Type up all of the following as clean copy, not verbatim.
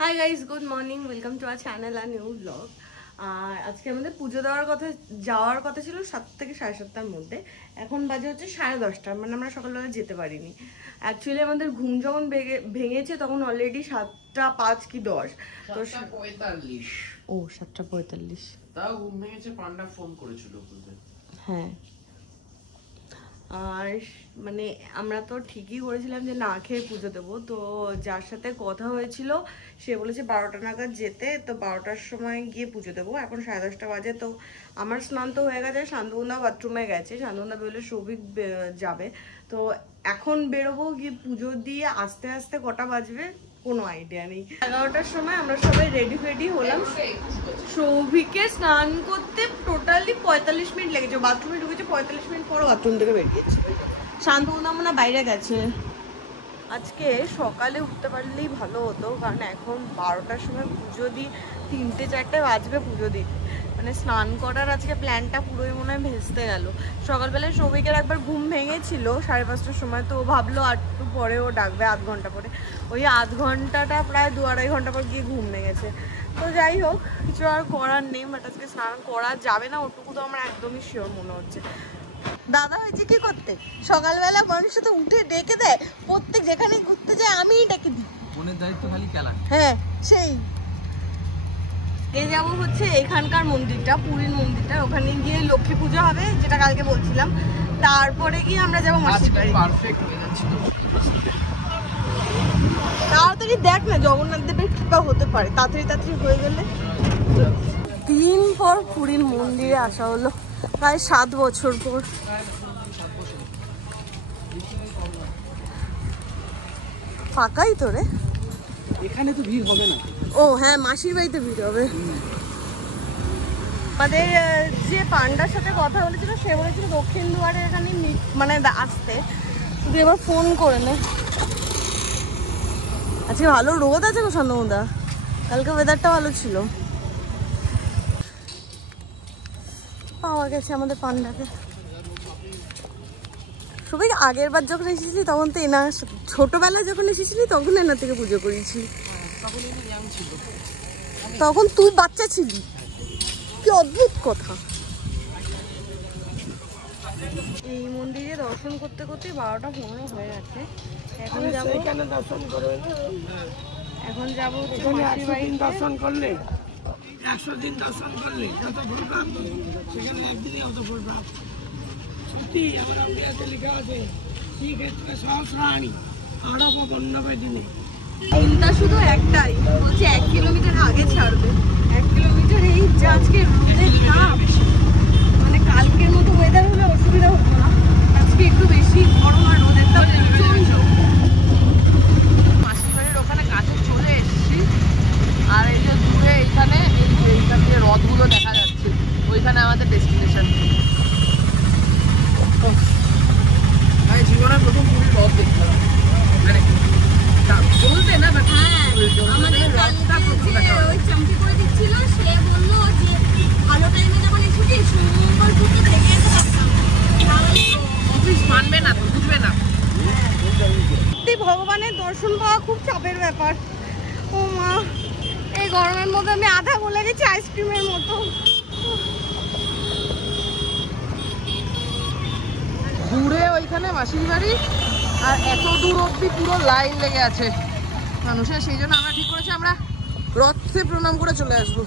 High guys, good morning, welcome to our channel আর new blog. আর আজকে আমাদের পুজো যাওয়ার কথা ছিল 7 থেকে 7:30টার মধ্যে। এখন বাজে হচ্ছে 10:30, মানে আমরা সকালবেলা যেতে পারিনি। অ্যাকচুয়ালি আমাদের ঘুম যখন ভেঙেছে তখন অলরেডি 7:05 কি 10। তো 7:45। ও 7:45 তাও ঘুম ভেঙেছে, পান্ডা ফোন করেছিল। হ্যাঁ, আর মানে আমরা তো ঠিকই করেছিলাম যে না খেয়ে পুজো দেবো। তো যার সাথে কথা হয়েছিল সে বলেছে 12টা নাগাদ যেতে, তো 12টার সময় গিয়ে পুজো দেবো। এখন 10:30 বাজে। তো আমার স্নান তো হয়ে গেছে, শান্তনুদা বাথরুমে গেছে, শান্তনুদা বেরোলে সৌভিক যাবে। তো এখন বেরোবো, গিয়ে পুজো দিয়ে আস্তে আস্তে কটা বাজবে কোনো আইডিয়া নেই। 11টার সময় আমরা সবাই রেডি হলাম। সৌভিকে স্নান করতে টোটালি 45 মিনিট লেগেছে। বাথরুমে ঢুকেছে, 45 মিনিট পর বাথরুম থেকে বেরিয়েছে। শান্তনুদা মনে বাইরে গেছে। আজকে সকালে উঠতে পারলেই ভালো হতো, কারণ এখন 12টার সময় পুজো দিই, 3-4 বাজবে পুজো দিতে। মানে স্নান করার আজকে প্ল্যানটা পুরোই মনে হয় ভেস্তে গেল। সকালবেলায় সৌভিকের একবার ঘুম ভেঙেছিল 5:30টার সময়, তো ও ভাবলো একটু পরে ও ডাকবে, আধ ঘন্টা পরে। ওই আধ ঘন্টাটা প্রায় 2-2.5 ঘন্টা পর গিয়ে ঘুম ভেঙেছে। তো যাই হোক, কিছু আর করার নেই। বাট আজকে স্নান করা যাবে না, ওটুকু তো আমার একদমই শিওর মনে হচ্ছে। দাদা হয়েছে কি করতে, সকালবেলা মানুষ তো উঠে ডেকে দেয়, প্রত্যেক যেখানে ঘুরতে যায় আমিই ডেকে দিই। ফোনের দায়িত্ব খালি খেলা। হ্যাঁ, সেই যাবো হচ্ছে এখানকার মন্দিরটা, পুরীর মন্দিরটা, ওখানে গিয়ে লক্ষ্মী পুজো হবে, যেটা কালকে বলছিলাম। তারপরে গিয়ে আমরা যাবো মাসির বাড়ি। পারফেক্ট হয়ে যাচ্ছিল। তাড়াতাড়ি দেখ না, জগন্নাথ দেবের কৃপা হতে পারে, তাড়াতাড়ি হয়ে গেলে। 3 পর পুরীর মন্দিরে আসা হলো, প্রায় 7 বছর পর। ফাঁকাই তো রে, এখানে তো ভিড় হবে না। ও হ্যাঁ, মাসির বাড়িতে ভিড় হবে। আমাদের যে পান্ডার সাথে কথা বলেছিল সে বলেছিল দক্ষিণ দুয়ারে এখানে মানে আসতে, তুই এবার ফোন করে নে। আজকে ভালো রোদ আছে গো সন্ধ্যা, কালকে ওয়েদারটা ভালো ছিল। পাওয়া গেছে আমাদের পান্ডাকে। সবাই আগের বার যখন এসেছিলি তখন তো এনার, ছোটবেলায় যখন এসেছিলি তখন এনার থেকে পুজো করেছি। তখন তুই বাচ্চা ছিলি, কি অদ্ভুত কথা। এই মন্দিরে দর্শন করতে করতে 12টা 15 হয়ে গেছে। এখন যাবো, দর্শন করবে না। এখন যাবো দর্শন করলে 100 দিন দর্শন করলে যত ফল প্রাপ্ত, সেখানে একদিনে অত ফল প্রাপ্ত। সত্যি আমার আমলিয়াতে লেখা আছে, শ্রীক্ষেত্রে সহস্রাণী আরব বন্যবাই দিনে। চিন্তা শুধু একটাই, বলছে 1 কিলোমিটার আগে ছাড়বে। 1 কিলোমিটার এই যে আজকে রোদের তাপ, মানে কালকের মতো ওয়েদার হলে অসুবিধা হতো না, আজকে একটু বেশি গরম আর রোদের তাপ প্রচন্ড। মাসির বাড়ির ওখানে কাছে চলে এসেছি, আর এই যে দূরে এইখানে এইখান দিয়ে রথগুলো দেখা যাচ্ছে, ওইখানে আমাদের ডেস্টিনেশন। আমি জীবনে প্রথম পুরীর রথ দেখলাম, মানে বলতে না, বাট আমাদের কালকে ওই চামচি করে দিচ্ছিল, সে বললো যে ভালো টাইমে যখন এসেছি মঙ্গলসূত্র থেকে অফিস মানবে না, বুঝবে না। ভগবানের দর্শন পাওয়া খুব চাপের ব্যাপার। ও মা, এই গরমের মধ্যে আমি আধা গলে গেছি আইসক্রিমের মতো। দূরে ওইখানে মাসির বাড়ি, আর এত দূর অব্দি পুরো লাইন লেগে আছে মানুষের। সেই জন্য আমরা ঠিক করেছি আমরা রথে প্রণাম করে চলে আসবো,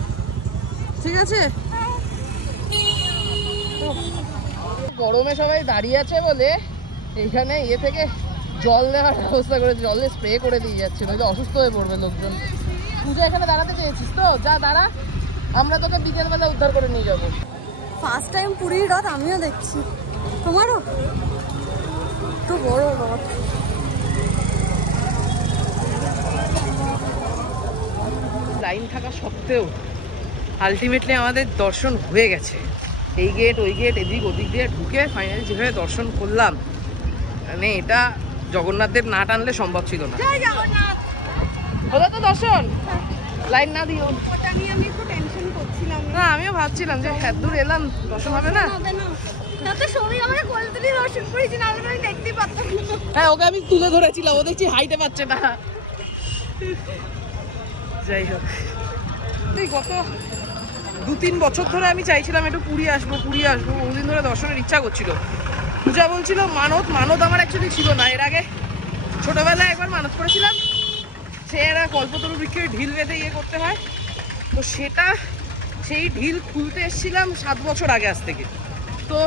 ঠিক আছে? গরমে সবাই দাঁড়িয়ে আছে বলে এইখানে থেকে জল দেওয়ার ব্যবস্থা করেছে, জল দিয়ে স্প্রে করে দিয়ে যাচ্ছে, নইলে অসুস্থ হয়ে পড়বে লোকজন। পূজা এখানে দাঁড়াতে চেয়েছিস তো, যা দাঁড়া, আমরা তোকে বিকেলবেলা উদ্ধার করে নিয়ে যাবো। ফার্স্ট টাইম পুরীর রথ আমিও দেখছি, তোমারও তো বড় রথ। লাইন থাকা সত্ত্বেও আলটিমেটলি আমাদের দর্শন হয়ে গেছে। এই গেট ওই গেট এদিক ওদিক দিয়ে ঢুকে ফাইনালি যেভাবে দর্শন করলাম, মানে এটা জগন্নাথ দেব না টানলে সম্ভব ছিল না। হলো তো দর্শন, লাইন না দিও। ওটা নিয়ে আমি একটু টেনশন করছিলাম। না, আমিও ভাবছিলাম যে এত দূর এলাম, দর্শন হবে না। হ্যাঁ, ওকে আমি তুলে ধরেছিলাম, ও দেখছি হাইটে পাচ্ছে না। যাই হোক, এই গত 2-3 বছর ধরে আমি চাইছিলাম একটু পুরী আসবো, বহুদিন ধরে দর্শনের ইচ্ছা করছিল। পূজা বলছিল মানত আমার অ্যাকচুয়ালি ছিল না। এর আগে ছোটবেলায় একবার মানত করেছিলাম, সে একটা কল্পতরু বৃক্ষের ঢিল বেঁধে ইয়ে করতে হয়, তো সেই ঢিল খুলতে এসেছিলাম 7 বছর আগে আজ থেকে। তো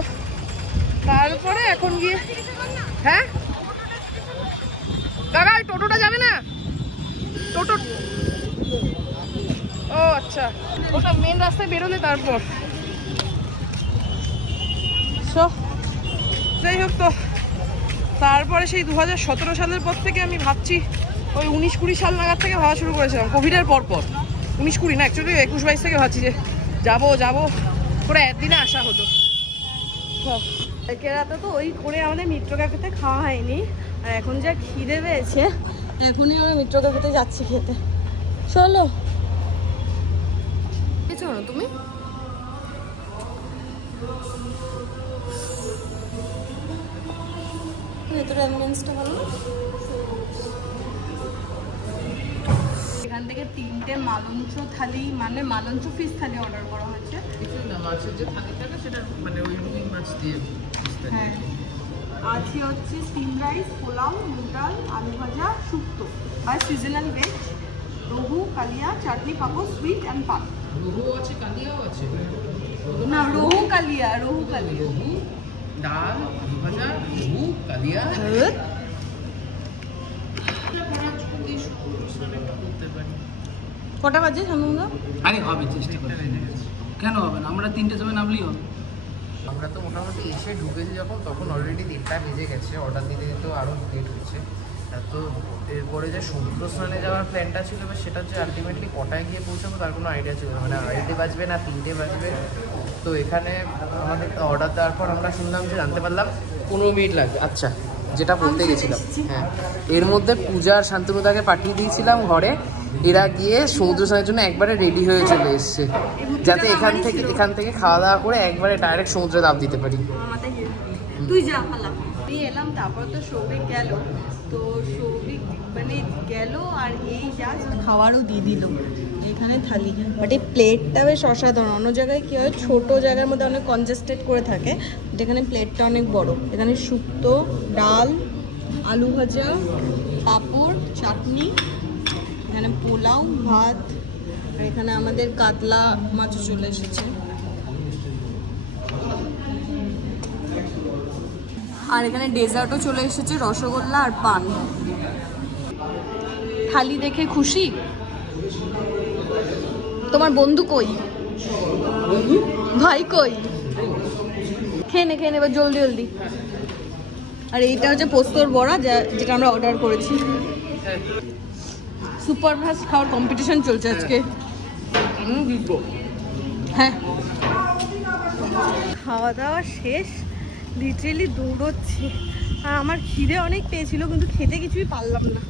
তারপরে এখন গিয়ে, হ্যাঁ দাদা এই টোটোটা যাবে না, টোটো, ও আচ্ছা, ওটা মেন রাস্তায় বেরোলে তারপর। যাই হোক, তো তারপরে সেই 2017 সালের পর থেকে আমি ভাবছি, ওই 19-20 সাল নাগাদ থেকে ভাবা শুরু করেছিলাম, কোভিডের পর 19-20 না অ্যাকচুয়ালি 21-22 থেকে ভাবছি যে যাবো করে একদিনে আসা হতো। কালকে রাতে তো ওই করে আমাদের মিত্র ক্যাফেতে খাওয়া হয়নি, আর এখন যা খিদে পেয়েছে এখনই আমরা মিত্র ক্যাফেতে যাচ্ছি খেতে। চলো, খেয়েছো না তুমি? ভেতরে অ্যাম্বিয়েন্সটা ভালো না? এখান থেকে 3টে মালঞ্চ থালি, মানে মালঞ্চ ফিশ থালি অর্ডার করা হয়েছে। মাছের যে থালি থাকে সেটা মানে ওই রুই মাছ দিয়ে, হ্যাঁ, আছে হচ্ছে স্টিম রাইস, পোলাও, মুগ ডাল, আলু ভাজা, শুক্তো আর সিজনাল ভেজ, রোহু, কালিয়া, চাটনি, পাপড়, সুইট অ্যান্ড পান। রোহু আছে, কালিয়াও আছে না, রোহু কালিয়া, রোহু, ডাল, আলু ভাজা, রোহু, কালিয়া। কটা বাজে সামুঙ্গা? আরে হবে, চেষ্টা করি, কেন হবে না, আমরা 3টে সময় নামলেই হবে। আমরা তো মোটামুটি এসে ঢুকেছি যখন, তখন অলরেডি 3টা বেজে গেছে, অর্ডার দিতে দিতে আরও লেট হচ্ছে। তো এরপরে যে সমুদ্র স্নানে যাওয়ার প্ল্যানটা ছিল, বা সেটা যে আলটিমেটলি কটায় গিয়ে পৌঁছাবো তার কোনো আইডিয়া ছিল না, মানে 2:30 বাজবে না 3টে বাজবে। তো এখানে আমাদের অর্ডার দেওয়ার পর আমরা শুনলাম যে, জানতে পারলাম 15 মিনিট লাগবে। আচ্ছা, যেটা বলতে গেছিলাম, হ্যাঁ, এর মধ্যে পূজা আর শান্তনুদাকে পাঠিয়ে দিয়েছিলাম ঘরে, এরা গিয়ে সমুদ্র স্নানের জন্য একবারে রেডি হয়ে চলে এসছে, যাতে এখান থেকে খাওয়া দাওয়া করে একবারে ডাইরেক্ট সমুদ্রে লাফ দিতে পারি। তুই যা পালা। এলাম, তারপর তো সৌভিক গেল, তো সৌভিক মানে গেল আর এই যা খাওয়ারও দিয়ে দিল এখানে থালি। বাট এই প্লেটটা বেশ অসাধারণ। অন্য জায়গায় কী হয়, ছোটো জায়গার মধ্যে অনেক কনজেস্টেড করে থাকে, যেখানে প্লেটটা অনেক বড়। এখানে শুক্তো, ডাল, আলু ভাজা, পাঁপড়, চাটনি, এখানে পোলাও, ভাত, আর এখানে আমাদের কাতলা মাছও চলে এসেছে। আর এখানে ডেজার্টও চলে এসেছে, রসগোল্লা আর পান। থালি দেখে খুশি? তোমার বন্ধু কই? ভাই কই? খেয়ে নে এবার জলদি। আর এইটা হচ্ছে পোস্তর বড়া, যেটা আমরা অর্ডার করেছি। সুপারফাস্ট খাওয়ার কম্পিটিশন চলছে আজকে। হ্যাঁ, খাওয়া দাওয়া শেষ, লিটারেলি দৌড়চ্ছি। আর আমার খিদে অনেক পেয়েছিল, কিন্তু খেতে কিছুই পারলাম না।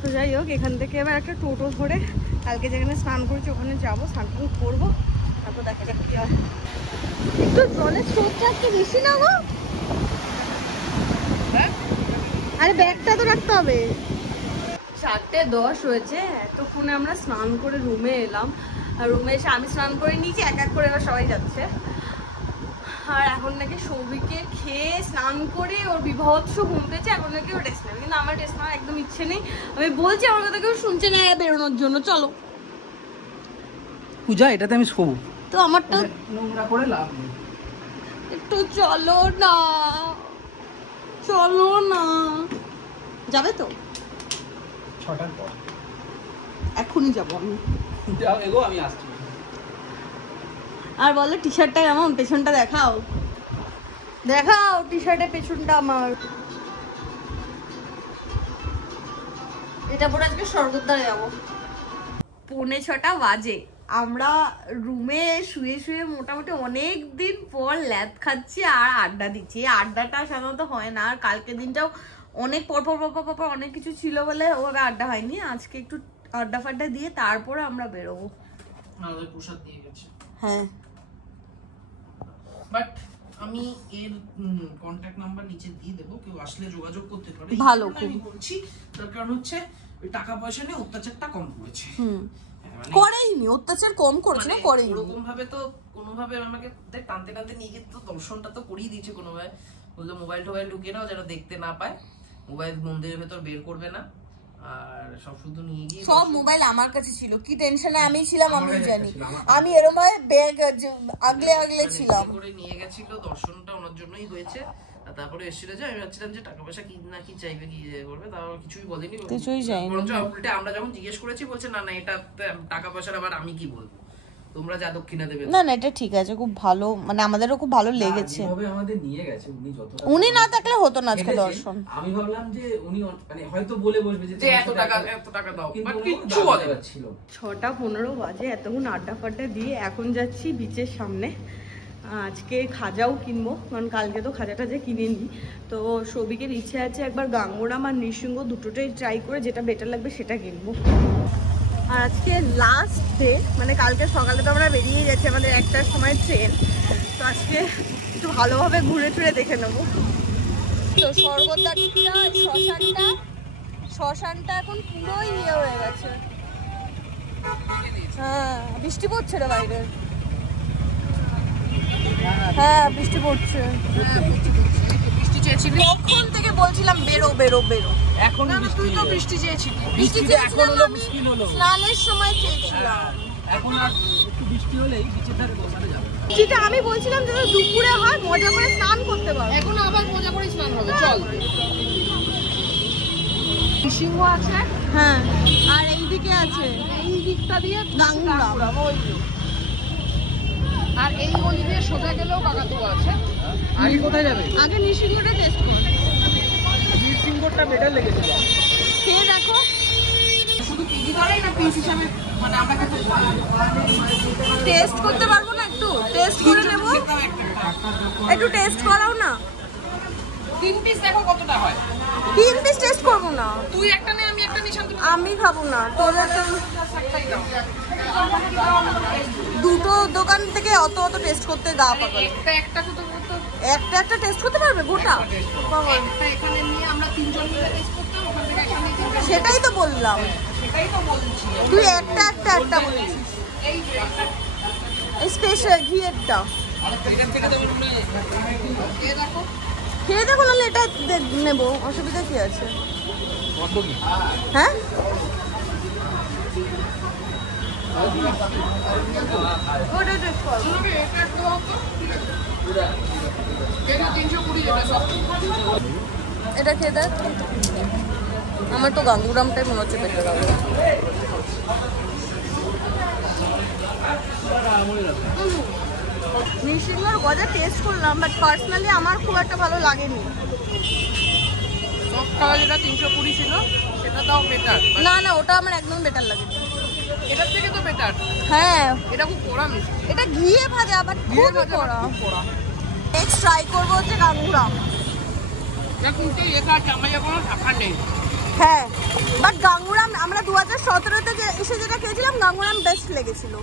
তো যাই হোক, এখান থেকে এবার একটা টোটো ধরে কালকে যেখানে স্নান করেছি ওখানে যাবো, স্নান করবো, তারপর দেখা যাক কি হয়। একটু জলের স্রোতটা একটু বেশি না গো? আরে ব্যাগটা তো রাখতে হবে। 4:10 হয়েছে, এতক্ষণে আমরা স্নান করে রুমে এলাম। আর রুমে এসে আমি স্নান করে নিয়েছি, এক করে এবার সবাই যাচ্ছে। আর এখন নাকি সৌভিকের খেয়ে স্নান করে ওর বিভৎস ঘুম পেয়েছে, এখন নাকি ওর রেস্ট নেবে। কিন্তু আমার রেস্ট নেওয়ার একদম ইচ্ছে নেই। আমি বলছি, আমার কথা কেউ শুনছে না বেরোনোর জন্য। চলো পূজা, এটাতে আমি শোবো তো, আমারটা নোংরা করে লাভ নেই। একটু চলো না, যাবে তো? 6টার পর এখনই যাবো আমি। যাও, এগো, আমি আসছি। আর বলো, টি শার্টটা কেমন? পেছনটা দেখাও টি শার্টের পেছনটা আমার। এটা পরে আজকে স্বর্গদ্বারে যাবো। 5:45 বাজে, আমরা রুমে শুয়ে মোটামুটি অনেক দিন পর ল্যাদ খাচ্ছি আর আড্ডা দিচ্ছি। এই আড্ডাটা সাধারণত হয় না, আর কালকের দিনটাও অনেক পর অনেক কিছু ছিল বলে ওভাবে আড্ডা হয়নি। আজকে একটু আড্ডা ফাড্ডা দিয়ে তারপরে আমরা বেরোবো। আমাদের প্রসাদ নিয়ে গেছে। হ্যাঁ, বাট আমি এর কন্ট্যাক্ট নাম্বার নিচে দিয়ে দেবো, কেউ আসলে যোগাযোগ করতে পারে। ভালো, আমি বলছি তার কারণ হচ্ছে ওই টাকা পয়সা নিয়ে অত্যাচারটা কম করেছে। করেইনি, অত্যাচার কম করেছে না, করেইনি। ওরকম ভাবে তো কোনোভাবে আমাকে টানতে টানতে নিয়ে গিয়ে তো দর্শনটা তো করিয়ে দিয়েছে কোনোভাবে। বললো মোবাইল টোবাইল ঢুকিয়ে নাও যেন দেখতে না পায়, মোবাইল মন্দিরের ভেতর বের করবে না, আর সব শুধু নিয়ে গিয়ে সব মোবাইল আমার কাছে ছিল। কি টেনশনে আমি ছিলাম আমি জানি, আমি এরকম ভাবে ব্যাগ আগলে আগলে ছিলাম করে নিয়ে গেছিল। দর্শনটা ওনার জন্যই হয়েছে। তারপরে এসেছিল যে আমি ভাবছিলাম যে টাকা পয়সা কি না কি চাইবে, কি করবে, তারপর কিছুই বলেনি, কিছুই চাইনি। বরঞ্চ উল্টে আমরা যখন জিজ্ঞেস করেছি বলছে না না এটা টাকা পয়সার আবার আমি কি বলবো, তোমরা যা দক্ষিণা দেবে। না না এটা ঠিক আছে, খুব ভালো, মানে আমাদেরও খুব ভালো লেগেছে। আমাদের নিয়ে গেছে উনি, যতটা উনি না থাকলে হতো না আজকে দর্শন। আমি ভাবলাম যে উনি মানে হয়তো বলে বসবে যে এত টাকা দাও, কিন্তু কিচ্ছু বলে ছিল। 6:15 বাজে, এতক্ষণ আড্ডা ফাড্ডা দিয়ে এখন যাচ্ছি বিচের সামনে। আজকে খাজাও কিনবো, কারণ কালকে তো খাজা টাজা কিনে নিই। তো সবিকের ইচ্ছে আছে একবার গাঙ্গোরাম আর নৃসিংহ দুটোটাই ট্রাই করে যেটা বেটার লাগবে সেটা কিনবো। আর আজকে লাস্ট ডে, মানে কালকে সকালে তো আমরা বেরিয়ে যাচ্ছি, আমাদের 1টার সময় ট্রেন। তো আজকে একটু ভালোভাবে ঘুরে টুরে দেখে নেবো। তো স্বর্গদ্বারটা শ্মশানটা এখন পুরোই ইয়ে হয়ে গেছে। হ্যাঁ বৃষ্টি পড়ছে রে বাইরে। হ্যাঁ বৃষ্টি পড়ছে। বৃষ্টি চেয়েছিলি? কখন থেকে বলছিলাম বেরো বেরো বেরো। এখন না তুই তো বৃষ্টি চেয়েছিলি। বৃষ্টি চেয়েছিলাম আমি, স্নানের সময় চেয়েছিলাম। এখন আর একটু বৃষ্টি হলেই বিচের ধারে বসাতে যাবে। যেটা আমি বলছিলাম যে দুপুরে হয়, মজা করে স্নান করতে পারবো। এখন আবার মজা করে স্নান হবে, চল। সিংহ আছে, হ্যাঁ, আর এইদিকে আছে এই দিকটা দিয়ে গাঙ্গুরাম। ওই যে। আর এই ওই দিয়ে সোজা গেলেও কাকাতুয়া আছে। আগে কোথায় যাবে? আগে নৃসিংহটা টেস্ট করো, নৃসিংহটা বেটার লেগেছে। খেয়ে দেখো। শুধু পিজি করেই না পিস হিসাবে, মানে আমরা কিন্তু টেস্ট করতে পারবো না? একটু টেস্ট করে নেবো, একটু টেস্ট করাও না। 3 পিস দেখো কতটা হয়। 3 পিস টেস্ট করবো না। তুই একটা নে, আমি একটা নি, শান্ত। আমি খাবো না, তোদের তো দুটো দোকান থেকে অত অত টেস্ট করতে গা পাকাল। একটা একটা টেস্ট করতে পারবে গোটা? বাবা, এখানে নিয়ে আমরা 3 জন মিলে টেস্ট করতাম, ওখান থেকে একটা নিয়ে 3 জন। সেটাই তো বললাম, সেটাই তো বলছি। তুই একটা বলছিস। এই স্পেশাল ঘিয়েরটা খেয়ে দেখো, নাহলে এটা নেবো, অসুবিধা কি আছে? হ্যাঁ ওটা টেস্ট কর। এটা খেয়ে দেখ। আমার তো গাঙ্গুরামটাই মনে হচ্ছে পেটে লাগবে। নৃসিংহর গজা টেস্ট করলাম, বাট পার্সোনালি আমার খুব একটা ভালো লাগেনি। সব খাওয়া যেটা 320 ছিল সেটা তাও বেটার। না না, ওটা আমার একদম বেটার লাগেনি। এটার থেকে তো বেটার। হ্যাঁ এটা খুব কড়া মিষ্টি। এটা ঘিয়ে ভাজা, বাট খুব কড়া। নেক্সট ট্রাই করবো হচ্ছে গাঙ্গুরাম। এটা কিন্তু এটা চামাইয়া কোনো টাকা নেই। হ্যাঁ, বাট গাঙ্গুরাম আমরা 2017-তে এসে যেটা খেয়েছিলাম, গাঙ্গুরাম বেস্ট লেগেছিল।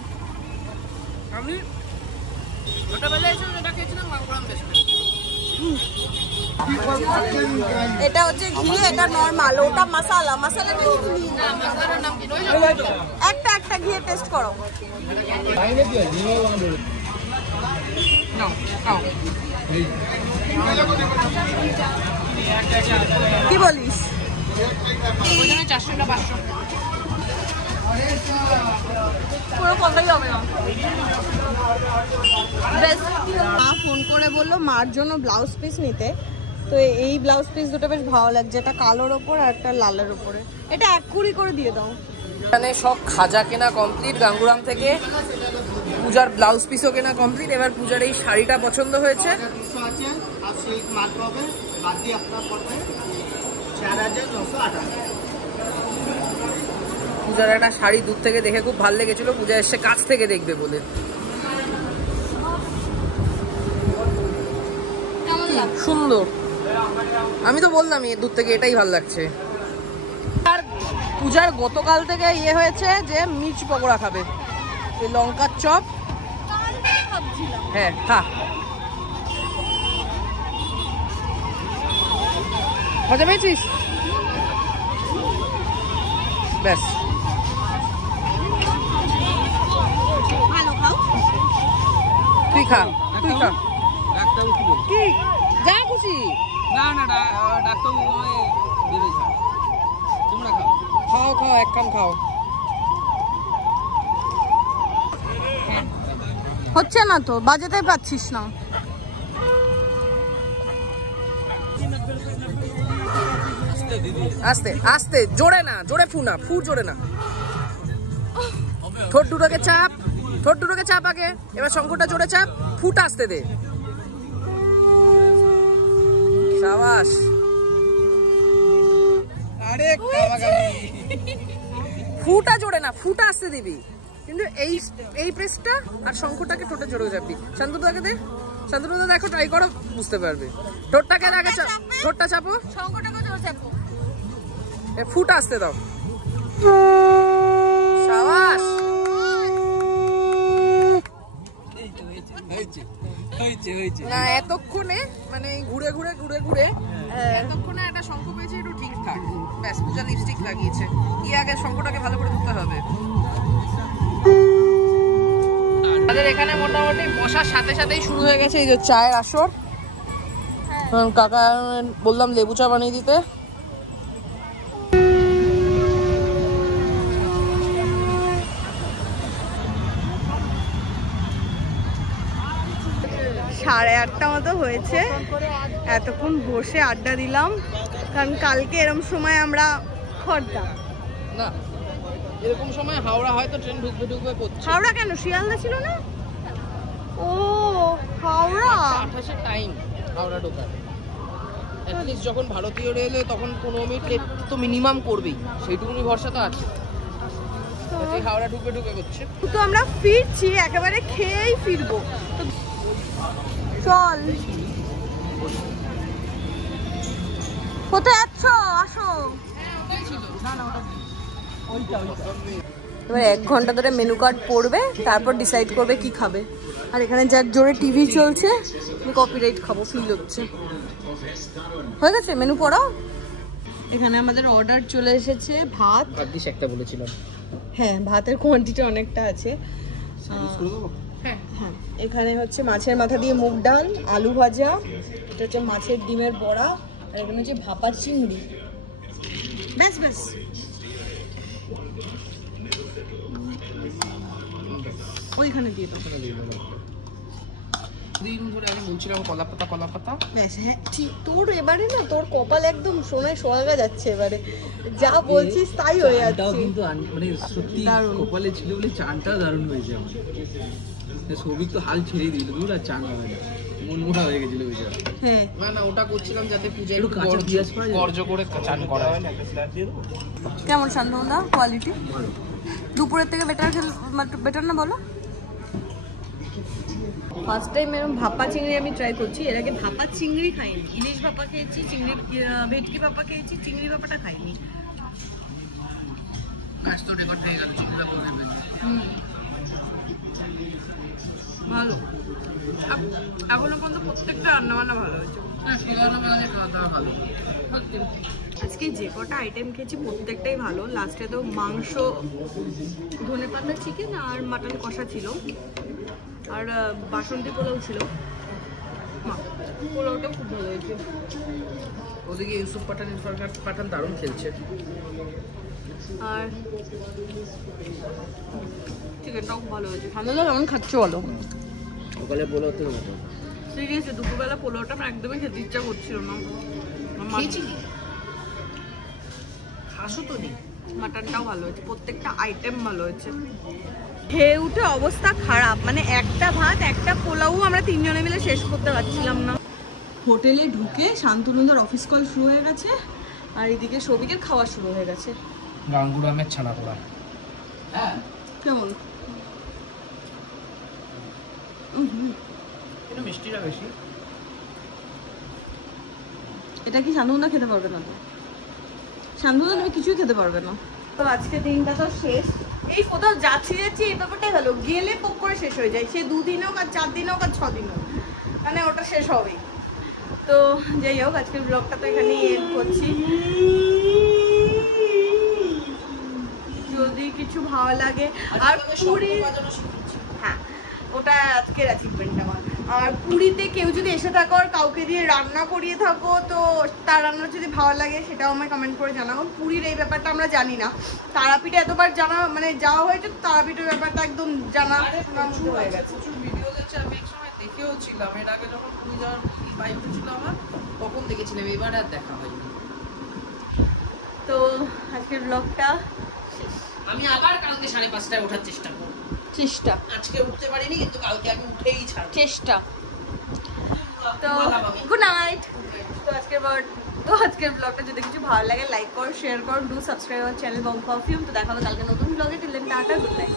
আমি ছোটবেলায় এসে যেটা খেয়েছিলাম গাঙ্গুরাম বেস্ট। এটা হচ্ছে ঘি, এটা নরমাল, ওটা মশালা। মশালাটা কি ঘি? না, মশলার নাম কি? একটা ঘিয়ে টেস্ট করো। নাও খাও। কি বলিস? ওইখানে 400 না 500 পুরো কথাই হবে না। মা ফোন করে বললো মার জন্য ব্লাউজ পিস নিতে। তো এই ব্লাউজ পিস দুটো বেশ ভালো লাগছে, একটা কালোর ওপর আর একটা লালের ওপরে। এটা 1 কুড়ি করে দিয়ে দাও। এখানে সব খাজা কেনা কমপ্লিট গাঙ্গুরাম থেকে, পূজার ব্লাউজ পিসও কেনা কমপ্লিট। এবার পূজার এই শাড়িটা পছন্দ হয়েছে। পূজার একটা শাড়ি দূর থেকে দেখে খুব ভালো লেগেছিল, পূজা এসে কাছ থেকে দেখবে বলে। সুন্দর, আমি তো বললাম দূর থেকে এটাই ভালো লাগছে। আর পূজার গতকাল থেকে ইয়ে হয়েছে যে মির্চ পকোড়া খাবে, এই লঙ্কার চপ। হ্যাঁ খা, মজা পেয়েছিস? ব্যাস তুই খা তুই খা ডাক্তারবাবু কি বলছে? কি যা খুশি না না ডাক্তারবাবু আমায় দেবে ছাড়। তোমরা খাও। খাও খাও এক খান খাও হচ্ছে না তো, বাজাতে পাচ্ছিস না। আস্তে আস্তে, জোরে না, জোরে ফু না, ফু জোরে না। ঠোঁট দুটোকে চাপ, ঠোঁট দুটোকে চাপ আগে, এবার শঙ্খটা জোরে চাপ, ফুটা আসতে দে। সাবাস। আরে কামাগালি। ফুটা জোরে না, ফুটা আসতে দিবি, কিন্তু এই প্রেসটা আর শঙ্খটাকে ঠোঁটে জোরে যাবি। শান্তনুদাকে দে, শান্তনুদা দেখো, ট্রাই করো, বুঝতে পারবে। ঠোঁটটাকে আগে ঠোঁটটা চাপো, শঙ্কটাকে জোর চাপো। ফুটা আসতে দাও। সাবাস। না এতক্ষণে মানে ঘুরে ঘুরে ঘুরে ঘুরে এতক্ষণে একটা শঙ্খ পেয়েছে, একটু ঠিকঠাক। ব্যাস, পূজা লিপস্টিক লাগিয়েছে। আগে শঙ্খটাকে ভালো করে ধরতে হবে। আমাদের এখানে মোটামুটি বসার সাথে সাথেই শুরু হয়ে গেছে এই যে চায়ের আসর। কাকা বললাম লেবু চা বানিয়ে দিতে। সাড়ে 8টা মতো হয়েছে, এতক্ষণ বসে আড্ডা দিলাম, কারণ কালকে এরকম সময় আমরা খড়দা না, এরকম সময় হাওড়া হয়তো ট্রেন ঢুকবে ঢুকবে করছে। হাওড়া কেন, শিয়ালদা ছিল না? ও হাওড়া 28 টাইম হাওড়া ঢোকার। অ্যাটলিস্ট যখন ভারতীয় রেলে তখন 15 মিনিট লেট তো মিনিমাম করবেই, সেইটুকুনি ভরসা তো আছে। হাওড়া ঢুকবে ঢুকে করছে। তো আমরা ফিরছি, একেবারে খেয়েই ফিরবো। চল, কোথায় যাচ্ছ? আসো। এবার 1 ঘন্টা ধরে মেনু কার্ড পড়বে, তারপর ডিসাইড করবে কি খাবে। আর এখানে যার জোরে টিভি চলছে, আমি কপিরাইট খাবো ফিল হচ্ছে। হয়ে গেছে মেনু পড়াও। এখানে আমাদের অর্ডার চলে এসেছে। ভাত ভাগ্যিস একটা বলেছিলাম। হ্যাঁ, ভাতের কোয়ান্টিটি অনেকটা আছে। হ্যাঁ, এখানে হচ্ছে মাছের মাথা দিয়ে মুগ ডাল, আলু ভাজা, এটা হচ্ছে মাছের ডিমের বড়া, আর এখানে হচ্ছে ভাপা চিংড়ি। ব্যাস ব্যাস। ওইখানে দিয়ে দাও। দিন ধরে আমি বলছিলাম কলা পাতা কলা পাতা। ব্যাস, হ্যাঁ ঠিক। তোর এবারে না, তোর কপাল একদম সোনায় সোহাগা যাচ্ছে এবারে, যা বলছিস তাই হয়ে যাচ্ছে। কিন্তু মানে সত্যি কপালে ছিল বলে চানটাও দারুণ হয়েছে আমার। সৌভিক তো হাল ছেড়ে দিল, দুটো চান হবে না, মন মোটা হয়ে গেছিল ওই জায়গা। হ্যাঁ না না, ওটা করছিলাম যাতে পূজা একটু কাঁচা পেঁয়াজ করা যায়? গর্জ করে চান করা হয়। কেমন শান্তনুদা কোয়ালিটি? দুপুরের থেকে বেটার না বলো? ফার্স্ট টাইম এরকম ভাপা চিংড়ি আমি ট্রাই করছি। এর আগে ভাপা চিংড়ি খাইনি। ইলিশ ভাপা খেয়েছি, চিংড়ি ভেটকি ভাপা খেয়েছি, চিংড়ি ভাপাটা খাইনি। কাজ তো রেকর্ড হয়ে গেল, চিংড়িটা বলতে ভালো, এখনো পর্যন্ত প্রত্যেকটা রান্নাবান্না ভালো হয়েছে। ভালো। আজকে যে কটা আইটেম খেয়েছি প্রত্যেকটাই ভালো। লাস্টে তো মাংস, ধনেপাতা চিকেন আর মাটন কষা ছিল, আর বাসন্তী পোলাও ছিল। পোলাওটাও খুব ভালো হয়েছে। ওদিকে ইউসুফ পাঠান পাঠান দারুণ খেলছে। আর চিকেনটাও খুব ভালো হয়েছে। ঠান্ডা কেমন খাচ্ছো বলো? সকালে বলো তো সিরিয়াসলি দুপুরবেলা পোলাওটা আমার একদমই খেতে ইচ্ছা করছিল না। খাসো তো নেই। মাটনটাও ভালো হয়েছে, প্রত্যেকটা আইটেম ভালো হয়েছে। খেয়ে উঠে অবস্থা খারাপ, মানে একটা ভাত একটা পোলাও আমরা 3 জনে মিলে শেষ করতে পারছিলাম না। হোটেলে ঢুকে শান্তনুদার অফিস কল শুরু হয়ে গেছে, আর এদিকে সৌভিকের খাওয়া শুরু হয়ে গেছে। গাঙ্গুর আমের ছানা পোড়া। হ্যাঁ, কেমন? একটু মিষ্টিটা বেশি। এটা কি শান্তনুদা খেতে পারবে না? শান্তনুদা তুমি কিছুই খেতে পারবে না। তো আজকে দিনটা তো শেষ। এই কোথাও যাচ্ছি এই ব্যাপারটাই ভালো, গেলে পপ করে শেষ হয়ে যায়। সে 2 দিন হোক আর 4 দিন হোক আর 6 দিন হোক, মানে ওটা শেষ হবেই। তো যাই হোক, আজকের ব্লগটা তো এখানেই এন্ড করছি। যদি কিছু ভালো লাগে আর পুরী, হ্যাঁ, ওটা আজকের অ্যাচিভমেন্ট আমার। আর পুরীতে কেউ যদি এসে থাকো আর কাউকে দিয়ে রান্না করিয়ে থাকো, তো তার রান্না যদি ভালো লাগে সেটাও আমায় কমেন্ট করে জানাও। পুরীর এই ব্যাপারটা আমরা জানি না, তারাপীঠে এতবার জানা মানে যাওয়া হয়েছে, তারাপীঠের ব্যাপারটা একদম জানা হয়ে গেছে। প্রচুর ভিডিও দেখছি, আমি এক সময় দেখেও ছিলাম, এর আগে যখন পুরী যাওয়ার বাইক ছিল আমার তখন দেখেছিলাম, এবার আর দেখা হয়নি। তো আজকের ব্লগটা আমি আবার কালকে 5:30টায় ওঠার চেষ্টা করব। চেষ্টা, আজকে উঠতে পারিনি কিন্তু কালকে আমি উঠেই ছাড়ব চেষ্টা। তো গুড নাইট। তো আজকের ব্লগটা যদি কিছু ভালো লাগে লাইক করো, শেয়ার করো, do subscribe our channel Bong perfume. তো দেখা হবে কালকে নতুন ব্লগে। Till then tata, good night.